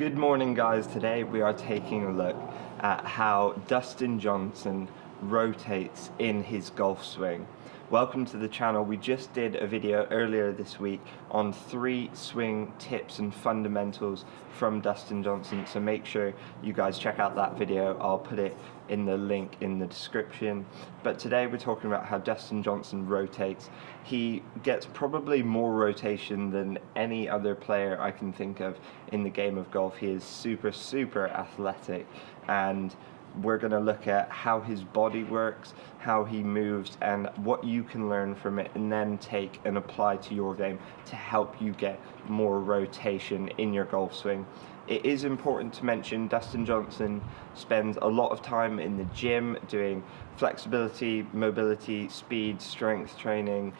Good morning, guys. Today we are taking a look at how Dustin Johnson rotates in his golf swing. Welcome to the channel. We just did a video earlier this week on 3 swing tips and fundamentals from Dustin Johnson, so make sure you guys check out that video. I'll put it in the link in the description. But today we're talking about how Dustin Johnson rotates. He gets probably more rotation than any other player I can think of in the game of golf. He is super athletic, and we're going to look at how his body works, how he moves, and what you can learn from it, and then take and apply to your game to help you get more rotation in your golf swing. It is important to mention Dustin Johnson spends a lot of time in the gym doing flexibility, mobility, speed, strength training,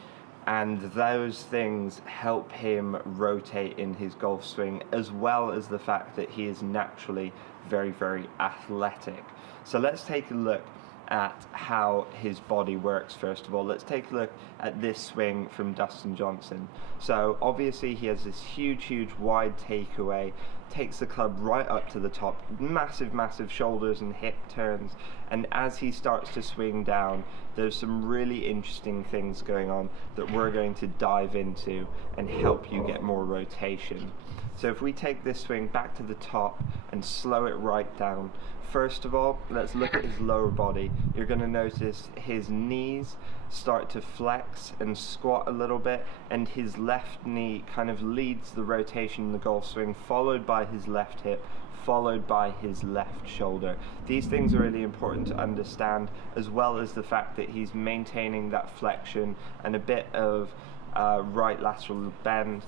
and those things help him rotate in his golf swing, as well as the fact that he is naturally very athletic. So let's take a look at how his body works. First of all, let's take a look at this swing from Dustin Johnson. So obviously he has this huge wide takeaway, takes the club right up to the top, massive shoulders and hip turns, and as he starts to swing down, there's some really interesting things going on that we're going to dive into and help you get more rotation. So if we take this swing back to the top and slow it right down, first of all, let's look at his lower body. You're going to notice his knees start to flex and squat a little bit, and his left knee kind of leads the rotation in the golf swing, followed by his left hip, followed by his left shoulder. These things are really important to understand, as well as the fact that he's maintaining that flexion and a bit of right lateral bend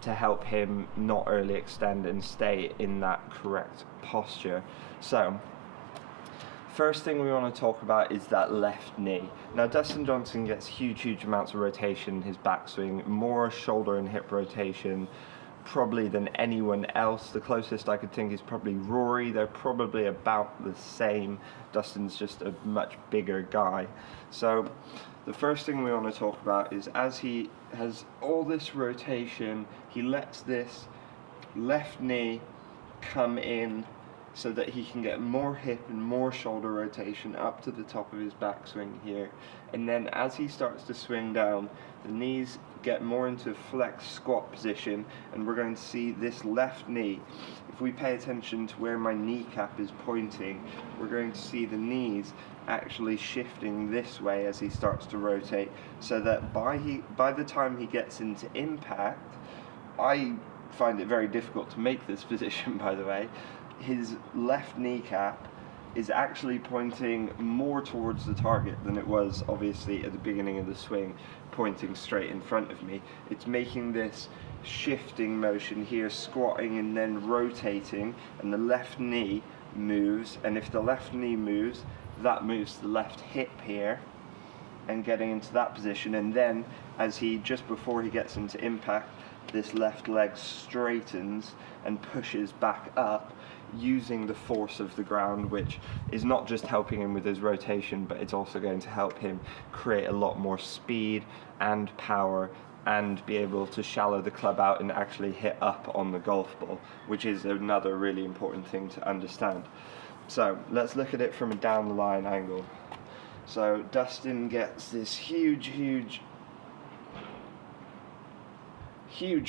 to help him not early extend and stay in that correct posture. So first thing we want to talk about is that left knee. Now Dustin Johnson gets huge amounts of rotation in his backswing, more shoulder and hip rotation probably than anyone else. The closest I could think is probably Rory. They're probably about the same. Dustin's just a much bigger guy. So the first thing we want to talk about is, as he has all this rotation, he lets this left knee come in so that he can get more hip and more shoulder rotation up to the top of his backswing here. And then as he starts to swing down, the knees get more into flex squat position, and we're going to see this left knee. If we pay attention to where my kneecap is pointing, we're going to see the knees actually shifting this way as he starts to rotate, so that by the time he gets into impact, I find it very difficult to make this position, by the way, his left kneecap is actually pointing more towards the target than it was obviously at the beginning of the swing, pointing straight in front of me. It's making this shifting motion here, squatting and then rotating, and the left knee moves, and if the left knee moves, that moves the left hip here and getting into that position, and then as he, just before he gets into impact, this left leg straightens and pushes back up using the force of the ground, which is not just helping him with his rotation, but it's also going to help him create a lot more speed and power and be able to shallow the club out and actually hit up on the golf ball, which is another really important thing to understand. So let's look at it from a down the line angle. So Dustin gets this huge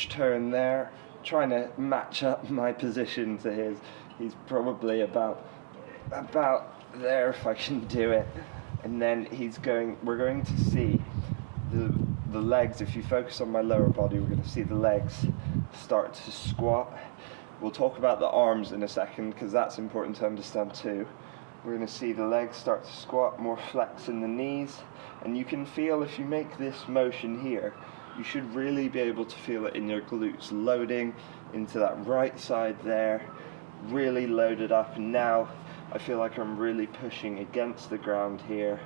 turn there, trying to match up my position to his. He's probably about there if I can do it. And then we're going to see the legs. If you focus on my lower body, we're going to see the legs start to squat. We'll talk about the arms in a second, because that's important to understand too. We're going to see the legs start to squat, more flex in the knees, and you can feel, if you make this motion here, you should really be able to feel it in your glutes, loading into that right side there, really loaded up, and now I feel like I'm really pushing against the ground here,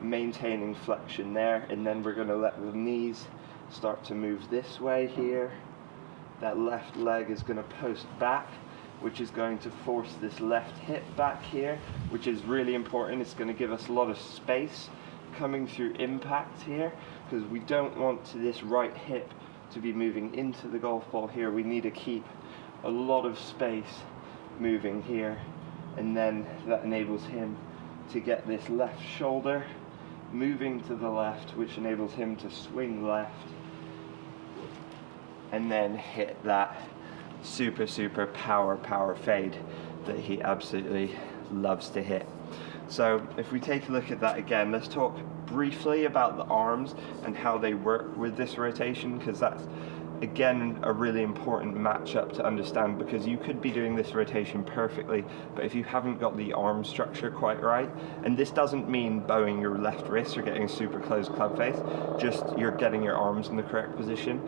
maintaining flexion there, and then we're going to let the knees start to move this way here. That left leg is going to post back, which is going to force this left hip back here, which is really important. It's going to give us a lot of space coming through impact here, because we don't want this right hip to be moving into the golf ball here. We need to keep a lot of space moving here, and then that enables him to get this left shoulder moving to the left, which enables him to swing left and then hit that super power fade that he absolutely loves to hit. So if we take a look at that again, let's talk briefly about the arms and how they work with this rotation, because that's again a really important matchup to understand, because you could be doing this rotation perfectly, but if you haven't got the arm structure quite right, and this doesn't mean bowing your left wrist or getting a super close club face, just you're getting your arms in the correct position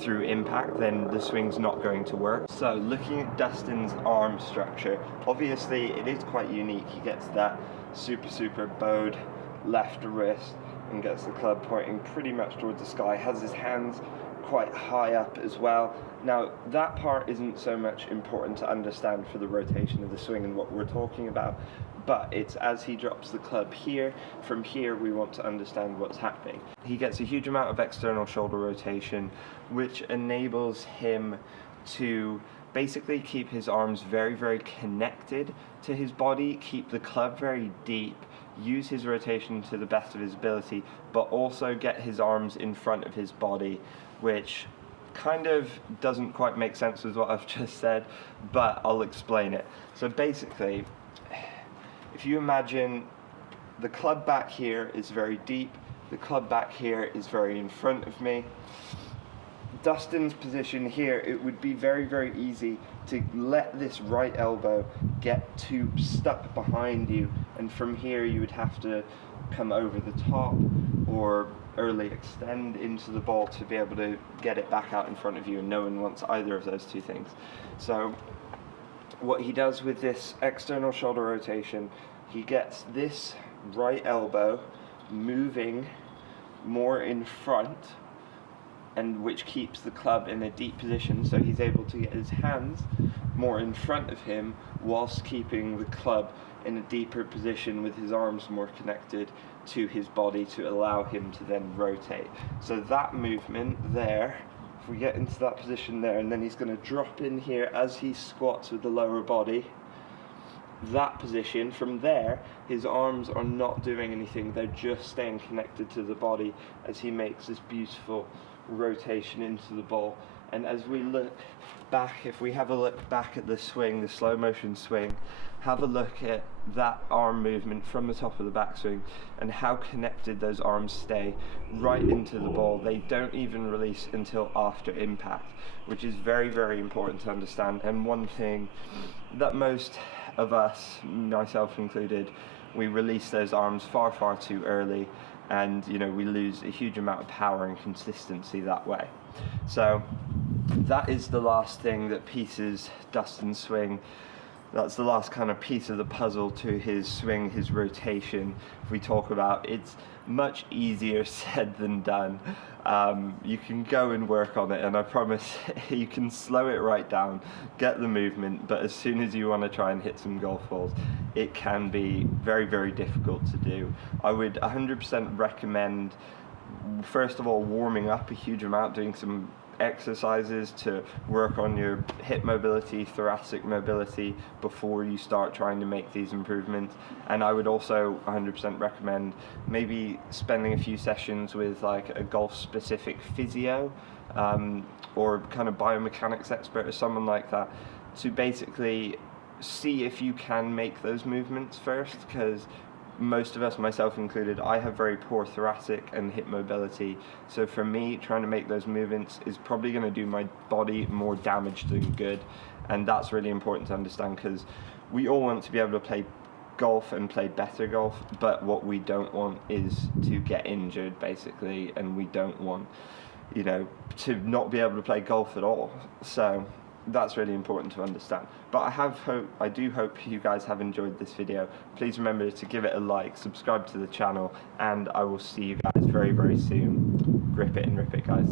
through impact, then the swing's not going to work. So looking at Dustin's arm structure, obviously it is quite unique. He gets that super bowed left wrist and gets the club pointing pretty much towards the sky, has his hands quite high up as well. Now that part isn't so much important to understand for the rotation of the swing and what we're talking about, but it's as he drops the club here, from here we want to understand what's happening. He gets a huge amount of external shoulder rotation, which enables him to basically keep his arms very connected to his body, keep the club very deep, use his rotation to the best of his ability, but also get his arms in front of his body, which kind of doesn't quite make sense with what I've just said, but I'll explain it. So basically, if you imagine the club back here is very deep, the club back here is very in front of me, Dustin's position here, it would be very easy to let this right elbow get too stuck behind you, and from here you would have to come over the top or early extend into the ball to be able to get it back out in front of you, and no one wants either of those two things. So what he does with this external shoulder rotation, he gets this right elbow moving more in front, and which keeps the club in a deep position, so he's able to get his hands more in front of him whilst keeping the club in a deeper position with his arms more connected to his body to allow him to then rotate. So that movement there, if we get into that position there, and then he's going to drop in here as he squats with the lower body, that position, from there his arms are not doing anything, they're just staying connected to the body as he makes this beautiful rotation into the ball. And as we look back, if we have a look back at the swing, the slow motion swing, have a look at that arm movement from the top of the backswing and how connected those arms stay right into the ball. They don't even release until after impact, which is very important to understand, and one thing that most of us, myself included, we release those arms far too early, and we lose a huge amount of power and consistency that way. So that is the last thing that pieces Dustin's swing. That's the last kind of piece of the puzzle to his swing, his rotation. If we talk about, it's much easier said than done. You can go and work on it, and I promise you can slow it right down, get the movement, but as soon as you want to try and hit some golf balls, it can be very difficult to do. I would 100% recommend, first of all, warming up a huge amount, doing some exercises to work on your hip mobility, thoracic mobility before you start trying to make these improvements. And I would also 100% recommend maybe spending a few sessions with like a golf specific physio or kind of biomechanics expert or someone like that to basically see if you can make those movements first, because most of us, myself included, I have very poor thoracic and hip mobility, so for me trying to make those movements is probably going to do my body more damage than good, and that's really important to understand, because we all want to be able to play golf and play better golf, but what we don't want is to get injured basically, and we don't want to not be able to play golf at all. So that's really important to understand. But I do hope you guys have enjoyed this video. Please remember to give it a like, subscribe to the channel, and I will see you guys very soon. Grip it and rip it, guys.